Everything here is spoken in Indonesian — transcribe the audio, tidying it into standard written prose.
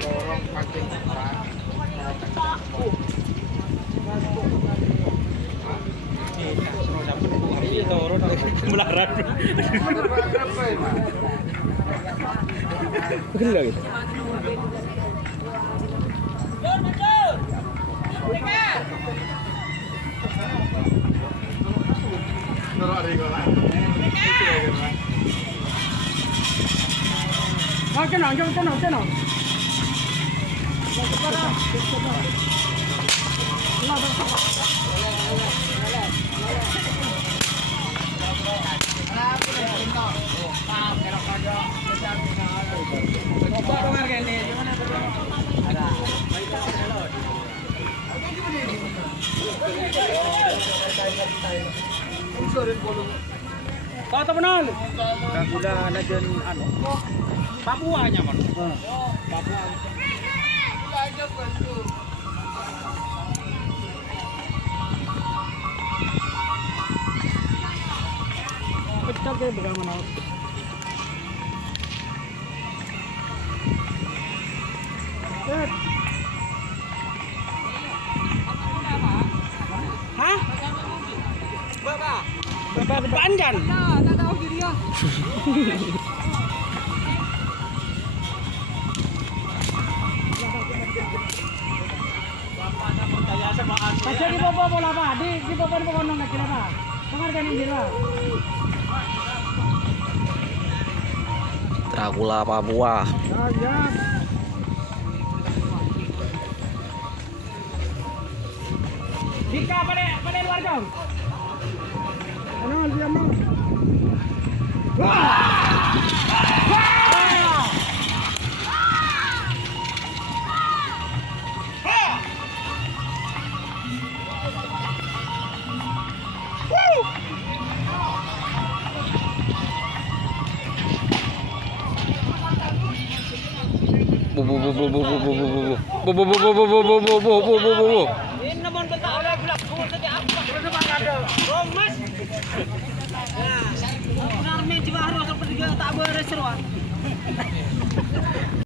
Dorong pancing Iya dorong melarat. Gila gitu. Kenal. Kau tak kenal? Udah ada jen anu. Papuanya man. Papua. Pecah ke bagaimana? Hah? Bapak panjang. Tak tahu dia. Aja di bawah bola apa? Di bawah konon lagi apa? Dengarkan ini lah. Dracula Papua. Ya. Jika pada luar jauh. Ano, dia mau. Ini naman bata ada gelap kuat tadi apa? Ada ada. Romas. Nah, benar main jiwa harus seperti tak beres seruan.